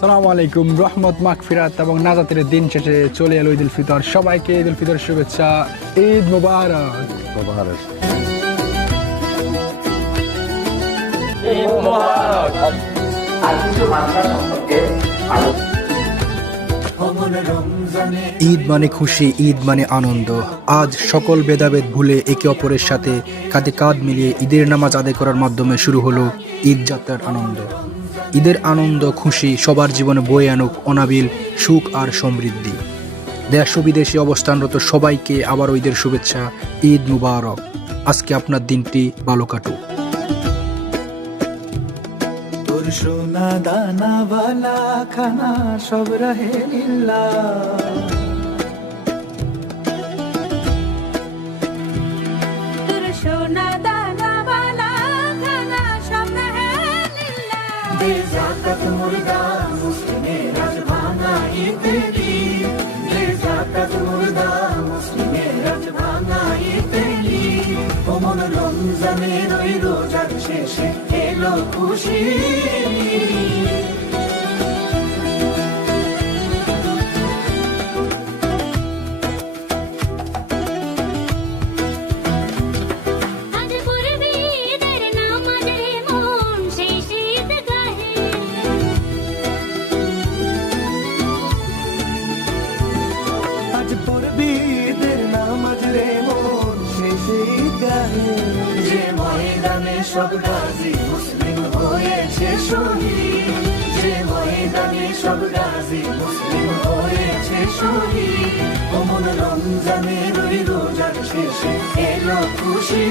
আসসালামু আলাইকুম, রহমত মাগফিরাত এবং নাজাতের দিন শেষে চলে এলো ঈদ উল ফিতর। সবাইকে ঈদ উল ফিতর শুভেচ্ছা। ঈদ মুবারক। ঈদ মানে খুশি, ঈদ মানে আনন্দ। আজ সকল ভেদাভেদ ভুলে একে অপরের সাথে কাঁধে কাঁধ মিলিয়ে ঈদের নামাজ আদায় করার মাধ্যমে শুরু হলো ঈদ যাত্রার আনন্দ। ঈদের আনন্দ খুশি সবার জীবনে বয়ে আনুক অনাবিল সুখ আর সমৃদ্ধি। দেশ ও বিদেশে অবস্থানরত সবাইকে আবারও ঈদের শুভেচ্ছা। ঈদ মুবারক। আজকে আপনার দিনটি ভালো কাটুক। তোর সোনা দানা বালা খানা সব রহে লিল্লা, তোর সোনা দানা বালা খানা সব রহে লিল্লা। দে যাকাত মুর্দা মুসলিমের রাজ ভাঙা ইতেলি, দে যাকাত মুর্দা মুসলিমের রাজ ভাঙা ইতেলি। ওমন রমজানের ওই রোজার শেষে এলো খুশি। আজ পড়বি ঈদের নামাজে মন সেই শীত গাহে। আজ পড়বি ঈদের নামাজ রে মন শেষে গাহে। যে ময়দানে সব গাজী মুসলিম হয়েছে শহীদ, যে ময়দানে সব গাজী মুসলিম হয়েছে শহীদ। অমন রমজানের ওই রোজার শেষে এলো খুশি।